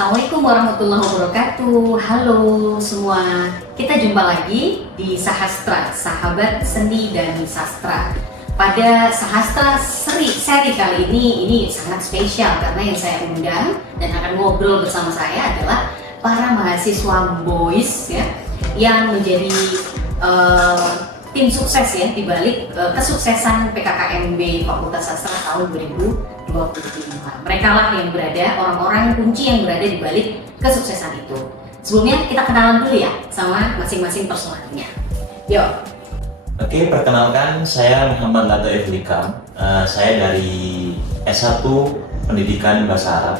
Assalamualaikum warahmatullahi wabarakatuh. Halo semua, kita jumpa lagi di Sahastra, Sahabat Seni dan Sastra. Pada Sahastra seri kali ini sangat spesial karena yang saya undang dan akan ngobrol bersama saya adalah para mahasiswa boys ya, yang menjadi tim sukses ya di balik kesuksesan PKKMB Fakultas Sastra tahun 2025. Mereka lah yang berada, orang-orang kunci yang berada di balik kesuksesan itu. Sebelumnya kita kenalan dulu ya sama masing-masing personalnya. Yuk. Oke, perkenalkan saya Muhammad Lato Iflikam. Saya dari S1 Pendidikan Bahasa Arab.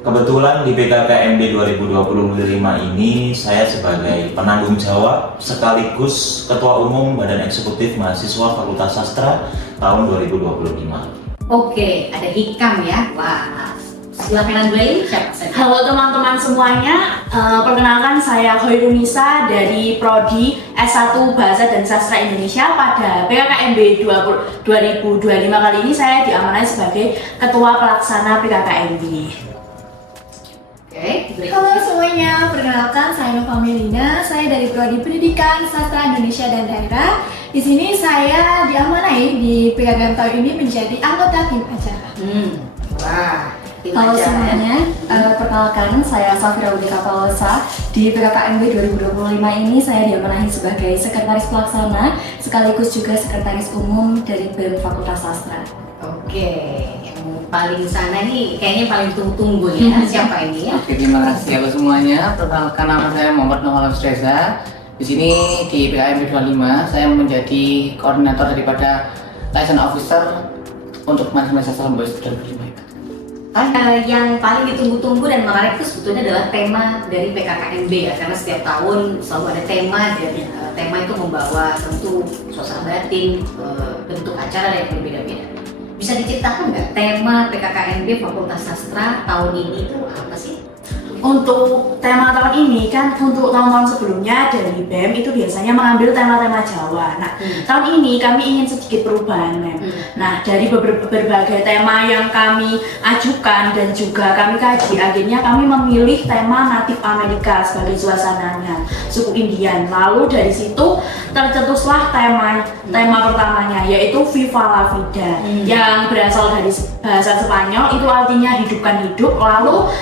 Kebetulan di PKKMB 2025 ini saya sebagai penanggung jawab sekaligus Ketua Umum Badan Eksekutif Mahasiswa Fakultas Sastra tahun 2025. Oke, ada Hikam ya. Wah, silakan mulai. Siapa saja? Halo teman-teman semuanya, perkenalkan saya Hoirunisa dari Prodi S1 Bahasa dan Sastra Indonesia. Pada PKKMB 2025 kali ini saya diamanai sebagai Ketua Pelaksana PKKMB. Halo semuanya, perkenalkan saya Nova Melina, saya dari Prodi Pendidikan Sastra Indonesia dan Daerah. Di sini saya diamanai di PKKMB tahun ini menjadi anggota tim acara. Wah, tim Halo acara. semuanya, perkenalkan saya Safira Udita Palosa. Di PKKMB 2025 ini saya diamanai sebagai Sekretaris Pelaksana sekaligus juga Sekretaris Umum dari BEM Fakultas Sastra. Oke, yang paling sana nih kayaknya paling tunggu-tunggu ya. Siapa ini ya? Oke, terima kasih halo semuanya. Perkenalkan nama saya Muhammad Noval Reza. Di sini di PKKMB 25 saya menjadi koordinator daripada liaison officer untuk mahasiswa Sastra Boys 2025. Yang paling ditunggu-tunggu dan menarik itu sebetulnya adalah tema dari PKKMB ya, karena setiap tahun selalu ada tema dan tema itu membawa tentu suasana batin, bentuk acara yang berbeda-beda. Bisa diceritakan nggak tema PKKMB Fakultas Sastra tahun ini itu apa sih? Untuk tema tahun ini kan untuk tahun-tahun sebelumnya dari BEM itu biasanya mengambil tema-tema Jawa. Nah, tahun ini kami ingin sedikit perubahan, Mem. Nah, dari berbagai tema yang kami ajukan dan juga kami kaji, akhirnya kami memilih tema Natif Amerika sebagai suasananya, suku Indian. Lalu dari situ tercetuslah tema pertamanya, yaitu Viva la Vida, yang berasal dari bahasa Spanyol, itu artinya hidupkan hidup. Lalu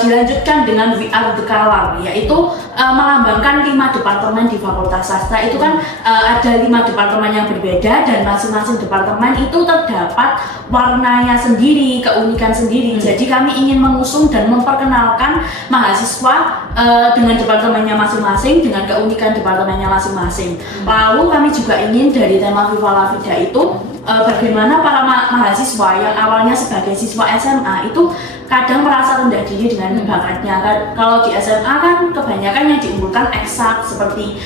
dilanjutkan dengan We Are the Color, yaitu melambangkan 5 departemen di Fakultas Sastra. Itu kan ada 5 departemen yang berbeda dan masing-masing departemen itu terdapat warnanya sendiri, keunikan sendiri. Jadi kami ingin mengusung dan memperkenalkan mahasiswa dengan departemennya masing-masing, dengan keunikan departemennya masing-masing. Lalu kami juga ingin dari tema Viva la Vida itu bagaimana para mahasiswa yang awalnya sebagai siswa SMA itu kadang merasa rendah diri dengan bakatnya. Kalau di SMA kan kebanyakan yang diunggulkan eksak seperti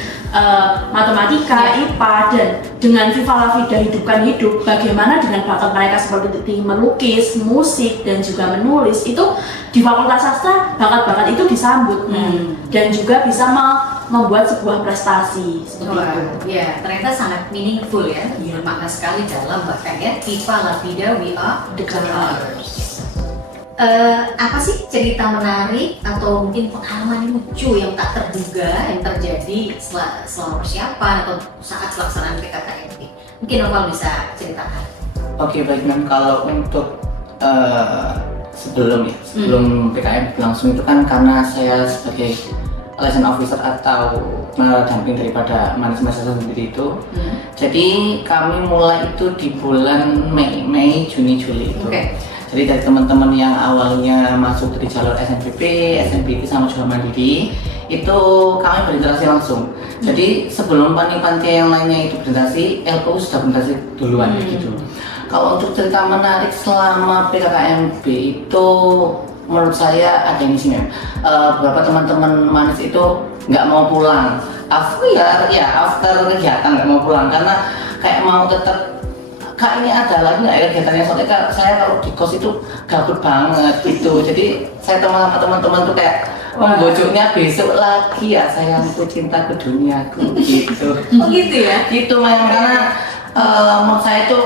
matematika, IPA, dan dengan Viva la Vida hidupkan hidup, bagaimana dengan bakat mereka seperti melukis, musik, dan juga menulis, itu di Fakultas Sastra bakat-bakat itu disambut dan juga bisa membuat sebuah prestasi seperti itu. Ya, ternyata sangat meaningful ya, bermakna sekali dalam bahkan ya Viva la Vida, We Are the Colors. Apa sih cerita menarik atau mungkin pengalaman lucu yang tak terduga yang terjadi selama persiapan atau saat pelaksanaan PKKMB? Mungkin Noval bisa ceritakan. Oke, baik Mem. Kalau untuk sebelum PKKMB langsung itu kan karena saya sebagai liaison officer atau pendamping daripada mahasiswa sendiri itu. Jadi kami mulai itu di bulan Mei, Juni, Juli itu. Jadi dari teman-teman yang awalnya masuk dari jalur SNPP, SNPT sama juga Mandiri, itu kami berinteraksi langsung. Jadi sebelum panti-panti yang lainnya itu berinteraksi, LPU sudah berinteraksi duluan gitu. Kalau untuk cerita menarik selama PKKMB itu menurut saya ada yang sih, beberapa teman-teman manis itu nggak mau pulang. After kegiatan nggak mau pulang karena kayak mau tetap. Kak, ini ada lagi nggak ya kegiatannya? Soalnya saya kalau di kos itu gabut banget gitu. Jadi saya sama teman-teman tuh kayak membojoknya besok lagi ya sayangku, cintaku, duniaku gitu. Oh gitu ya? Gitu, karena menurut saya itu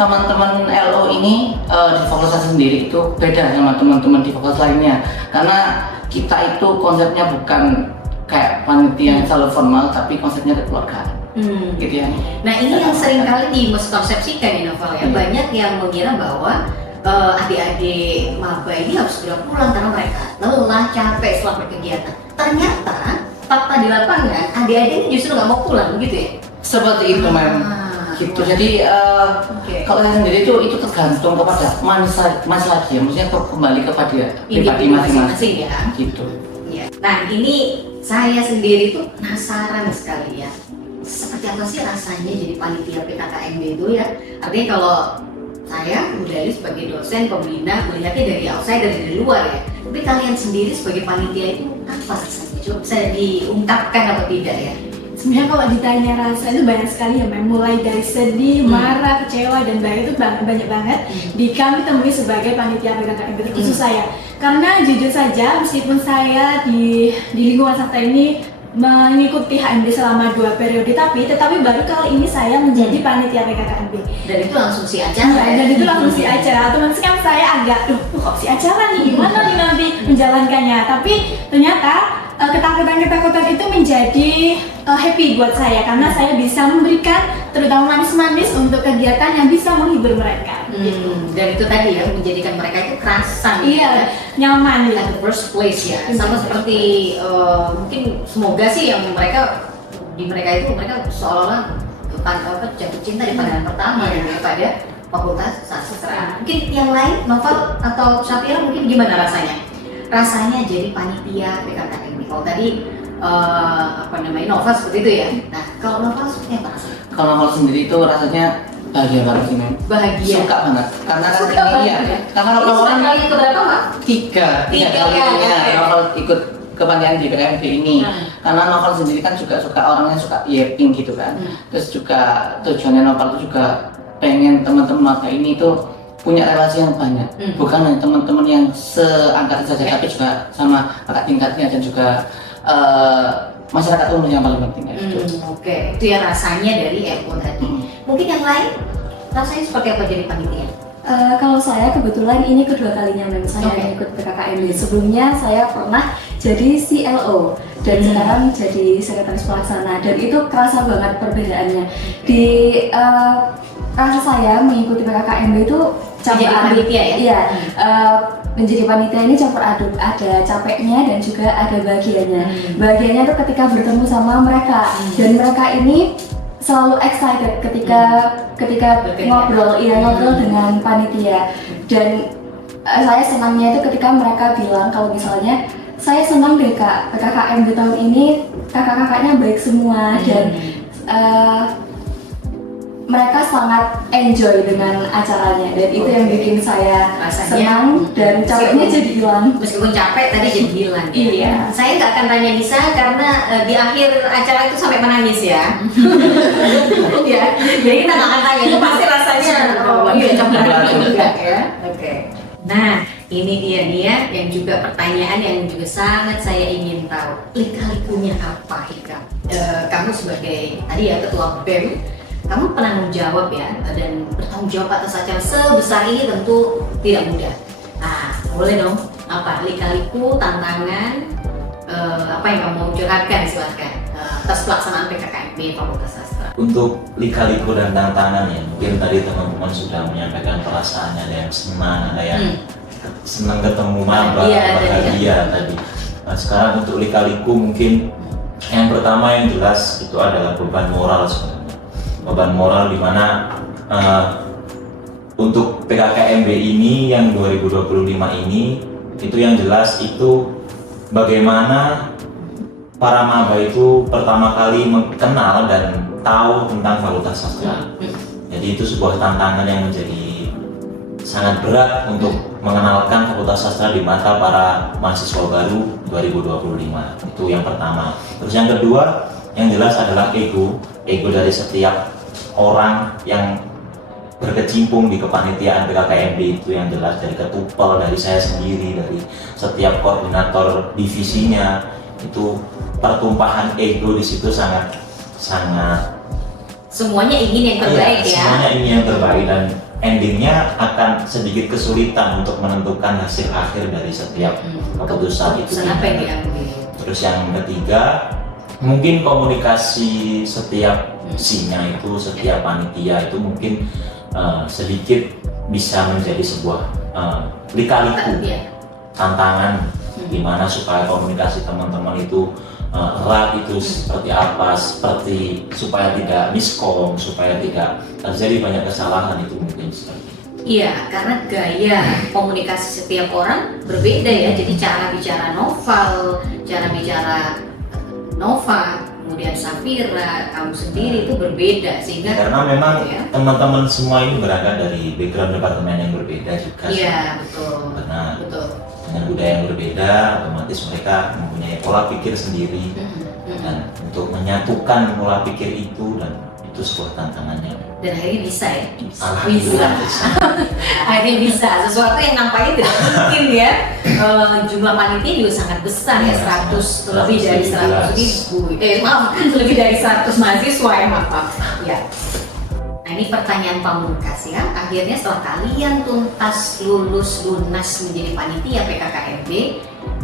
teman-teman LO ini di fakultas sendiri itu beda sama teman-teman di fakultas lainnya, karena kita itu konsepnya bukan kayak panitia yang selalu formal, tapi konsepnya kekeluargaan. Gitu ya. Nah ini yang sering kali dimiskonsepsikan ya Novel ya. Banyak yang mengira bahwa adik-adik maba ini harus segera pulang karena mereka lelah, capek setelah berkegiatan. Ternyata fakta di lapangan adik-adik ini justru nggak mau pulang, begitu ya? Seperti itu memang. Gitu. Jadi kalau saya sendiri itu tergantung kepada mas lagi ya, maksudnya kembali kepada pribadi masing-masing ya. Gitu. Ya. Nah ini saya sendiri tuh penasaran sekali ya. Seperti apa sih rasanya jadi panitia PKKMB itu ya? Artinya kalau saya dari sebagai dosen pembina melihatnya dari outsider, dari luar ya. Tapi kalian sendiri sebagai panitia itu apa rasanya? Coba bisa diungkapkan atau tidak ya? Sebenarnya kalau ditanya rasa itu banyak sekali ya, mulai dari sedih, marah, kecewa, dan bahagia itu banyak banget di kami temui sebagai panitia PKKMB terkhusus saya. Karena jujur saja meskipun saya di lingkungan sastra ini mengikuti HMB selama 2 periode, tetapi baru kali ini saya menjadi panitia PKKMB. Dan itu langsung si acara ya? Dan itu langsung si acara. Otomatis kan saya agak, kok si acara nih, gimana nih nanti menjalankannya. Tapi ternyata ketakutan itu menjadi happy buat saya, karena saya bisa memberikan terutama manis-manis untuk kegiatan yang bisa menghibur mereka. Dan itu tadi ya, menjadikan mereka itu kerasan. Iya, nyaman At the first place ya. Sama seperti mungkin semoga sih yang mereka itu mereka seolah-olah jatuh cinta di pandangan pertama ya pada Fakultas Sastra. Mungkin yang lain, Novel atau Syafira mungkin gimana rasanya? Rasanya jadi panitia PKKMB. Kalau tadi Novel seperti itu ya. Nah, kalau Novel seperti apa rasanya? Kalau Novel sendiri itu rasanya bahagia banget sih, Mem. Bahagia. Suka banget. Karena kan Suka ini banget. ya. Karena Ini Novel sudah kali yang keberapa, Mak? tiga Tiga kali kali, ya oke. Novel ikut kepanitiaan di PKMB ini. Karena Novel sendiri kan juga suka orangnya suka yapping gitu kan. Terus juga tujuannya Novel itu juga pengen teman-teman maba ini tuh punya relasi yang banyak, bukan hanya teman-teman yang seangkatan saja, tapi juga sama kakak tingkatnya dan juga masyarakat umum yang paling penting gitu. Oke, itu ya rasanya dari Epon tadi. Mungkin yang lain rasanya seperti apa jadi panitia? Kalau saya kebetulan ini kedua kalinya memang saya ikut PKKMB. Sebelumnya saya pernah jadi CLO dan sekarang jadi sekretaris pelaksana, dan itu kerasa banget perbedaannya. Di rasa saya mengikuti PKKMB itu campur Menjadi aduk. panitia ya? Iya, menjadi panitia ini campur aduk, ada capeknya dan juga ada bahagianya. Bahagianya itu ketika bertemu sama mereka, dan mereka ini selalu excited ketika ngobrol dengan panitia. Dan saya senangnya itu ketika mereka bilang kalau misalnya saya senang deh Kak, PKKMB tahun ini kakak-kakaknya baik semua, dan mereka sangat enjoy dengan acaranya, dan itu yang bikin saya senang dan capeknya jadi hilang. Meskipun capek tadi jadi hilang. Iya. Saya nggak akan tanya Nisa karena di akhir acara itu sampai menangis ya. Ya. Jadi kita nggak akan tanya itu pasti rasanya capek juga ya. Oke. Nah, ini dia nih ya, yang juga pertanyaan yang juga sangat saya ingin tahu. Lika-likunya apa, Ika? Kamu sebagai tadi ya ketua BEM, kamu penanggung jawab ya, dan bertanggung jawab atas acara sebesar ini tentu tidak mudah. Nah, boleh dong, apa lika-liku, tantangan, apa yang kamu mau curhatkan silahkan atas pelaksanaan PKKMB Fakultas Sastra. Untuk lika-liku dan tantangan ya, mungkin tadi teman-teman sudah menyampaikan perasaannya, ada yang senang, ada yang senang ketemu maba, bahagia tadi. Nah, sekarang untuk lika-liku mungkin yang pertama yang jelas itu adalah beban moral sebenarnya. Beban moral di mana untuk PKKMB ini yang 2025 ini itu yang jelas itu bagaimana para maba itu pertama kali mengenal dan tahu tentang Fakultas Sastra. Jadi itu sebuah tantangan yang menjadi sangat berat untuk mengenalkan Fakultas Sastra di mata para mahasiswa baru 2025. Itu yang pertama. Terus yang kedua yang jelas adalah ego dari setiap orang yang berkecimpung di kepanitiaan PKKMB itu, yang jelas dari ketupel, dari saya sendiri, dari setiap koordinator divisinya, itu pertumpahan ego di situ sangat semuanya ingin yang terbaik ya. Semuanya ingin yang terbaik dan endingnya akan sedikit kesulitan untuk menentukan hasil akhir dari setiap keputusan itu. Apa yang diambil? Terus yang ketiga, mungkin komunikasi setiap sinya itu, setiap panitia itu mungkin sedikit bisa menjadi sebuah lika-liku tantangan gimana supaya komunikasi teman-teman itu erat itu seperti apa, seperti supaya tidak miskom, supaya tidak terjadi banyak kesalahan itu mungkin seperti itu. Iya, karena gaya komunikasi setiap orang berbeda ya. Jadi cara bicara Noval, cara bicara Nova, kemudian Safira, kamu sendiri itu berbeda sehingga karena memang teman-teman semua ini berangkat dari background departemen yang berbeda juga. Iya, betul. Karena betul. dengan budaya yang berbeda, otomatis mereka mempunyai pola pikir sendiri dan untuk menyatukan pola pikir itu dan itu sebuah tantangannya. Dan akhirnya bisa ya? Alhamdulillah bisa. Akhirnya bisa, sesuatu yang nampaknya tidak mungkin ya. Jumlah panitia juga sangat besar ya, 100 lebih dari 100 ribu. Lebih dari 100 mahasiswa ya, maaf. Ya. Nah ini pertanyaan pamungkas ya. Akhirnya setelah kalian tuntas lulus lunas menjadi panitia PKKMB,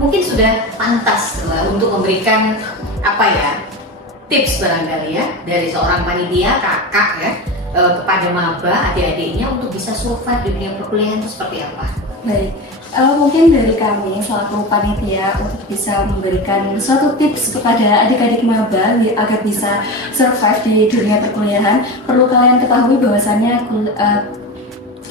mungkin sudah pantas untuk memberikan apa ya, tips barangkali ya dari seorang panitia kakak ya kepada maba adik-adiknya untuk bisa survive di dunia perkuliahan itu seperti apa? Baik, mungkin dari kami selaku panitia untuk bisa memberikan suatu tips kepada adik-adik maba agar bisa survive di dunia perkuliahan, perlu kalian ketahui bahwasannya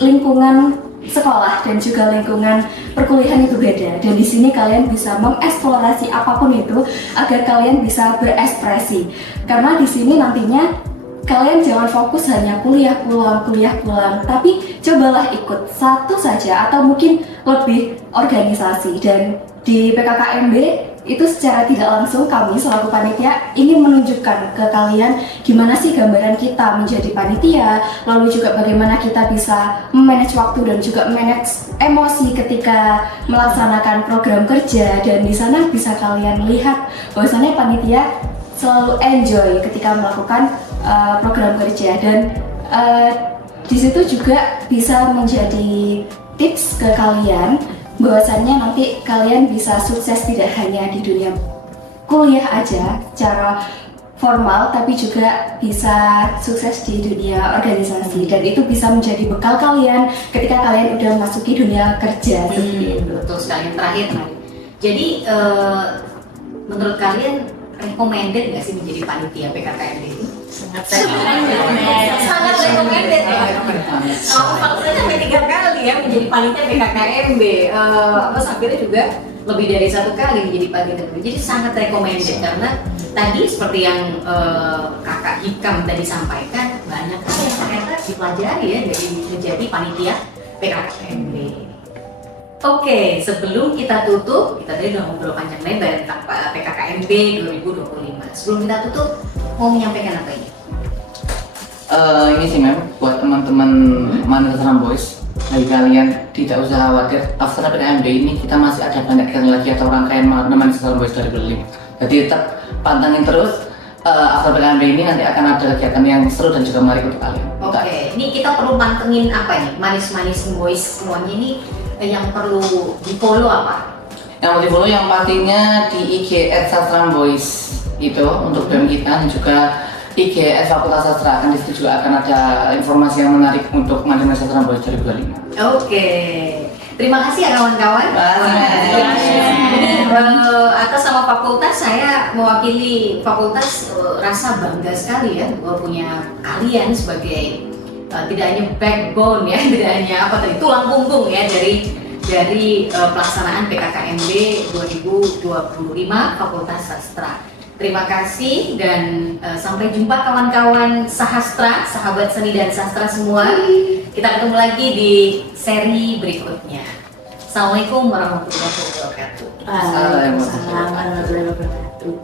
lingkungan sekolah dan juga lingkungan perkuliahan itu beda, dan di sini kalian bisa mengeksplorasi apapun itu agar kalian bisa berekspresi, karena di sini nantinya kalian jangan fokus hanya kuliah pulang, tapi cobalah ikut satu saja atau mungkin lebih organisasi. Dan di PKKMB itu secara tidak langsung kami selaku panitia ingin menunjukkan ke kalian gimana sih gambaran kita menjadi panitia, lalu juga bagaimana kita bisa memanage waktu dan juga manage emosi ketika melaksanakan program kerja. Dan di sana bisa kalian lihat bahwasannya panitia selalu enjoy ketika melakukan program kerja, dan di situ juga bisa menjadi tips ke kalian bahwasannya nanti kalian bisa sukses tidak hanya di dunia kuliah aja secara formal, tapi juga bisa sukses di dunia organisasi, dan itu bisa menjadi bekal kalian ketika kalian udah masuki dunia kerja. Betul sekali. Terakhir, jadi menurut kalian recommended nggak sih menjadi panitia PKKMB itu? Sangat recommended ya. Fakultasnya sampai 3 kali ya menjadi panitia PKKMB. Safira juga lebih dari 1 kali menjadi panitia. Jadi sangat recommended karena tadi seperti yang Kakak Hikam tadi sampaikan, banyak hal yang ternyata dipelajari ya dari menjadi panitia PKKMB. Oke, sebelum kita tutup, kita tadi udah ngobrol panjang lebar tentang PKKMB 2025. Sebelum kita tutup, mau menyampaikan apa ini? Ini sih mem, buat teman-teman Mahasiswa Boys, bagi kalian tidak usah khawatir. After PKKMB ini kita masih ada banyak kegiatan lagi atau rangkaian Mahasiswa Boys 2025. Jadi tetap pantengin terus. After PKKMB ini nanti akan ada kegiatan yang seru dan juga menarik untuk kalian. Oke, ini kita perlu pantengin apa nih? Manis-manis boys semuanya ini yang perlu di-follow apa? Yang mau di-follow yang pastinya di IG @sastramboys itu untuk BEM kita, dan juga IG Fakultas Sastra, kan di situ juga akan ada informasi yang menarik untuk Mahasiswa Sastra Boys 2025. Oke, terima kasih ya kawan-kawan. Atas sama fakultas, saya mewakili fakultas rasa bangga sekali ya bahwa punya kalian sebagai tidak hanya backbone ya, tidak hanya tulang punggung ya dari pelaksanaan PKKMB 2025 Fakultas Sastra. Terima kasih dan sampai jumpa kawan-kawan Sahastra, sahabat seni dan sastra semua. Kita ketemu lagi di seri berikutnya. Assalamualaikum warahmatullahi wabarakatuh. Waalaikumsalam warahmatullahi wabarakatuh.